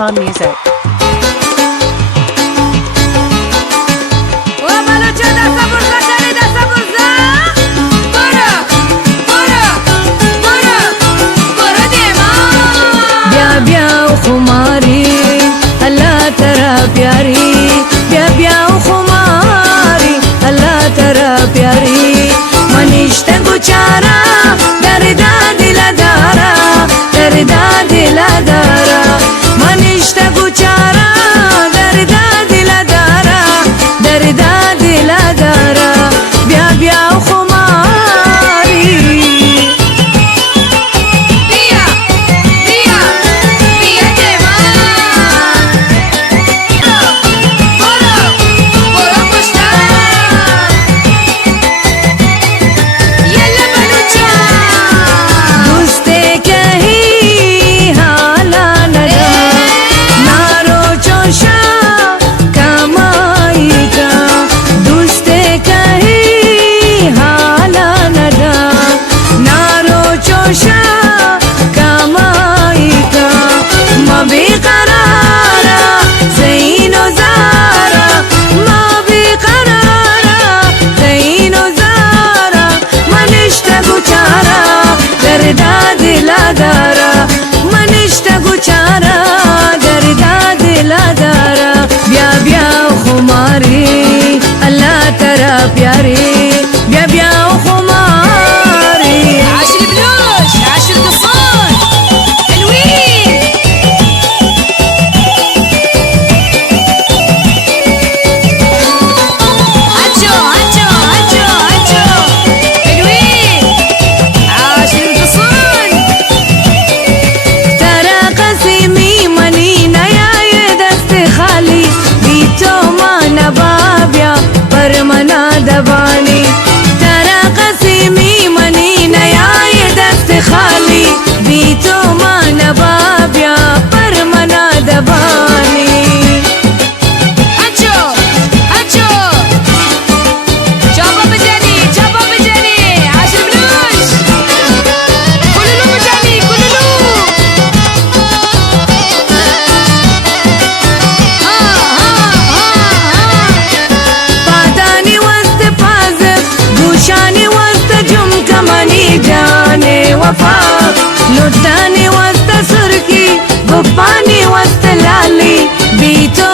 Calm Music. प्यारी ब्या ब्या खुमारी अल्लाह तेरा प्यारी मनिश्त गुचारा दर्दा दिलदारा दर्दा दिलदारा मनिश्त गुचारा दर्दा दिलदारा दर्दा दिलदारा ब्या ब्या खुमारी मनिश्त गुचारा दर्दा दिलदारा ब्या ब्या खुमारी अल्लाह तेरा प्यारी ब्या ब्या खुमारी عاشر بلوش عاشر قصان حلوين هاتشو هاتشو هاتشو هاتشو حلوين عاشر قصان परमना दबानी तेरा कसीमी मनी नया ये दस्त खाली भी तो मान बाब्या परमना दबानी अच्छो अच्छो चाबा बजानी आशिर बलूश कुलुलू बजानी कुलुलू शानी वस्त झुमका मनी जाने वफा लुटाने वस्त सुर्खी गुप्पानी वस्त लाली बीतो